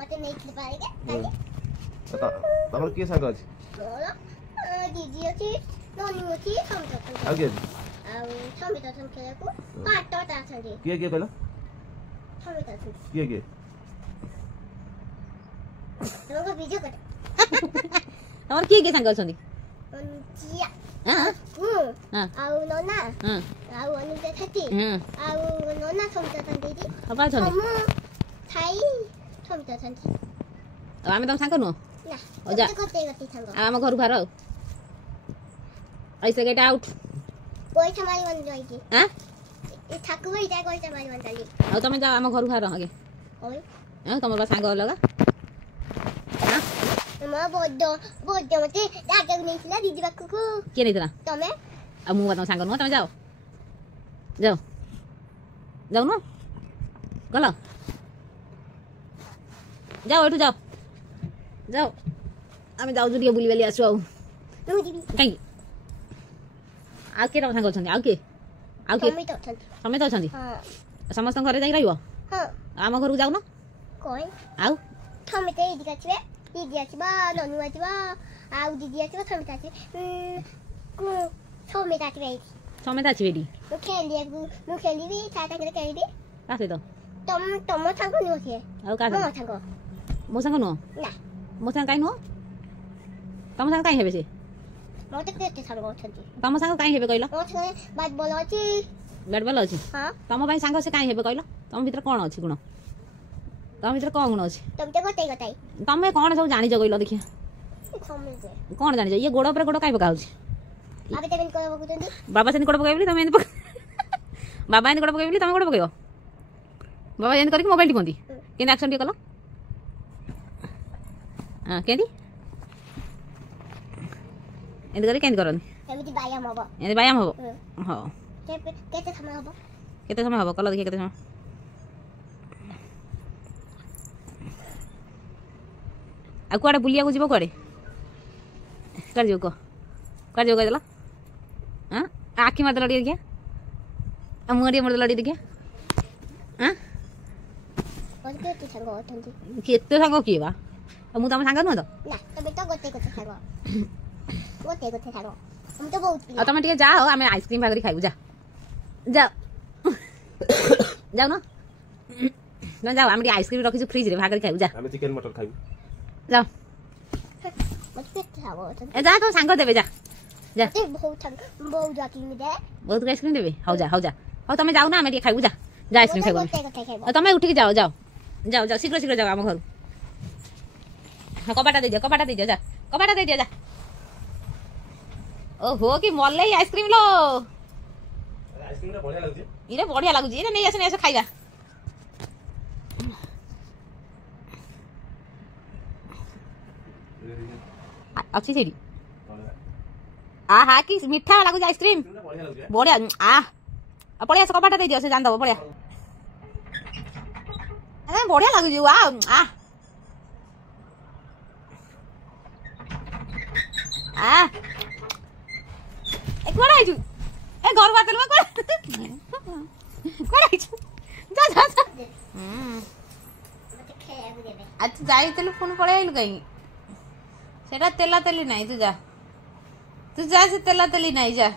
मते नहीं खेल पाएगा काली तमर के संग अछि दीदी अछि नोनी अछि हम तो आगे हम तो हम खेले को पाटो ता छंदी के कहला हम तो के लोग वीडियो कर तमर के संग छंदी जिया हां हां आउ नोना हां आउ अनुते थती हां आउ नोना हम तो दीदी हबा छंदी हम थाई हम तो छंदी आमे तम संग नु ना जा गते संग आम घर भार ऐसे गेट आउट कोई समाई बन जाएगी हां ए ठाकुर ही जाए कोई समाई बन जाएगी आ तमे जा आम घर भार आगे ओए हां तमर संग लगा मां बोड मते आगे नहीं थिला दीदी बाकू को के नहीं थिला तमे आ मु तम संग नु तमे जाओ जाओ जाओ न गला जाओ एठू जाओ जाओ आमे जाऊ जुरिया बुली बेली आसु आउ नु दीदी काई आ के तम संग छथि आ के तमे तो छथि तमे तो छथि हां समस्त घरे जाई रहइबो हां आम घर जाऊ न कोई आउ तमे ते दीदी काछे दीदी आछबा ननु आछबा आउ दीदी आछबा तमे ताछे को तमे ताछबे समेत अछि बेडी मु खेलिबी ताता करे खेलिबी कासे तो तम संग नु छे आउ का मो संग मो संग नु ना मो संग काई नु तम संग काई हेबे से मते केते संग छथि तम संग काई हेबे कइलो मो छे बात बोलो अछि बैट बॉल अछि हां तम भाई संग से काई हेबे कइलो तम भीतर कोन अछि गुण तम भीतर कोन गुण अछि तम ते गताई तमे कोन सब जानि जगइलो देखिया समझ जे कोन जानि ये गोड़ ऊपर गोड़ काई पका होछि आबे ते बिन को बकुचंदी बाबा सेन गोड़ पकाइबली तमे एन बाबा एन गोड़ पकाइबली तमे गोड़ पकाइबो बाबा एन करके मोबाइल टिपंदी केन एक्शन टी कलो हां केंदी एन करे केंद करन एमिति व्यायाम हबो एन व्यायाम हबो हां केते समय हबो कल देखि केते समय आ कुआडे बुलिया को जीवो कुआडे कर जो को देला हां आखी मत लड़ी देखिया आ मुंडिया मत लड़ी देखिया हां केते संग होतंदी केते संग की बा मु तम संग न तो ना तबे तो गोते संग संग हम तो बहुत आ तमे टिके जाओ हमें आइसक्रीम भागरी खाइबू जा जाओ जाओ न जाओ हम आइसक्रीम रखी फ्रिज रे भागरी खाइबू जा हम चिकन मटन खाइबू जाओ मते खाओ ए जा तो संग देबे जा जा ते बहुत जाकी में दे बहुत आइसक्रीम देबे हो जा हो तमे जाओ ना हम टिके खाइबू जा आइसक्रीम खाइबू खाइबो तमे उठ के जाओ शीघ्र जाओ हम घर कबाटा दे दियो जा कबाटा दे दियो जा ओहो कि मल्ले आइसक्रीम लो आइसक्रीम रे बढ़िया लागुची इरे बढ़िया लागुची इरे नहीं आसे खाइबा अच्छी सेडी आहा कि मीठा लागुची आइसक्रीम बढ़िया आ बढ़िया से कबाटा दे दियो से जान दबो बढ़िया ए बढ़िया लागुची वाह आ आ ए कोन आइछु ए घर बात लवा कोन आइछु जा मते खाइबो देबे आज जाई तेल फोन पळे आइलु कहीं सेटा तेला तेली नहीं तू जा से तेला तेली नहीं जा